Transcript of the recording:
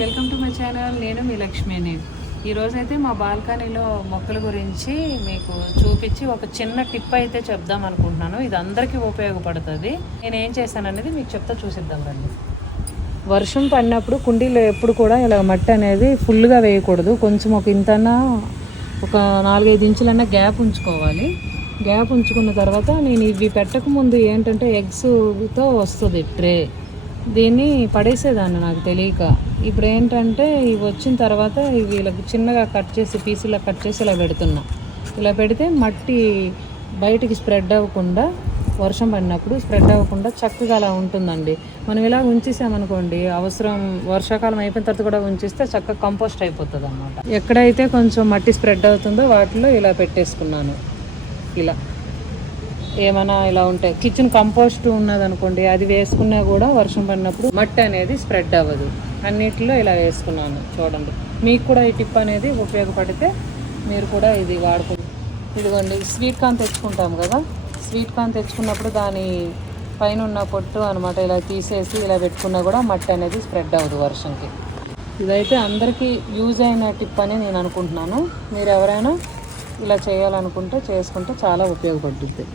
Welcome to my channel. నేను మీ లక్ష్మిని. ఈరోజైతే మా బాల్కనీలో మొక్కల గురించి మీకు చూపించి ఒక చిన్న టిప్ అయితే చెప్దాం అనుకుంటున్నాను. ఇది అందరికీ ఉపయోగపడుతుంది. నేను ఏం చేశాను అనేది మీకు చెప్తా, చూసిద్దాం రండి. వర్షం పడినప్పుడు కుండీలో ఎప్పుడు కూడా ఇలా మట్టి అనేది ఫుల్గా వేయకూడదు. కొంచెం ఒక ఇంతన్నా ఒక 4-5 ఇంచులన్నా గ్యాప్ ఉంచుకోవాలి. గ్యాప్ ఉంచుకున్న తర్వాత నేను ఇవి పెట్టకముందు ఏంటంటే ఎగ్స్తో వస్తుంది ట్రే, దీన్ని పడేసేదాన్ని నాకు తెలియక. ఇప్పుడు ఏంటంటే ఇవి వచ్చిన తర్వాత ఇవి ఇలా చిన్నగా కట్ చేసి పీసులా కట్ చేసి ఇలా పెడుతున్నా. ఇలా పెడితే మట్టి బయటికి స్ప్రెడ్ అవ్వకుండా, వర్షం పడినప్పుడు స్ప్రెడ్ అవ్వకుండా చక్కగా అలా ఉంటుందండి. మనం ఇలా ఉంచేసామనుకోండి, అవసరం వర్షాకాలం అయిపోయిన తర్వాత కూడా ఉంచిస్తే చక్కగా కంపోస్ట్ అయిపోతుంది అన్నమాట. ఎక్కడైతే కొంచెం మట్టి స్ప్రెడ్ అవుతుందో వాటిలో ఇలా పెట్టేసుకున్నాను. ఇలా ఏమైనా ఇలా ఉంటాయి, కిచెన్ కంపోస్ట్ ఉన్నదనుకోండి, అది వేసుకున్నా కూడా వర్షం పడినప్పుడు మట్టి అనేది స్ప్రెడ్ అవ్వదు. అన్నిటిలో ఇలా వేసుకున్నాను. చూడండి, మీకు కూడా ఈ టిప్ అనేది ఉపయోగపడితే మీరు కూడా ఇది వాడుకోండి. ఇదిగోండి, స్వీట్ కార్న్ తెచ్చుకుంటాం కదా, స్వీట్ కార్న్ తెచ్చుకున్నప్పుడు దాని పైన ఉన్న పొట్టు అనమాట ఇలా తీసేసి ఇలా పెట్టుకున్నా కూడా మట్టి అనేది స్ప్రెడ్ అవ్వదు వర్షంకి. ఇదైతే అందరికీ యూజ్ అయిన టిప్ అని నేను అనుకుంటున్నాను. మీరు ఎవరైనా ఇలా చేయాలనుకుంటే చేసుకుంటే చాలా ఉపయోగపడుతుంది.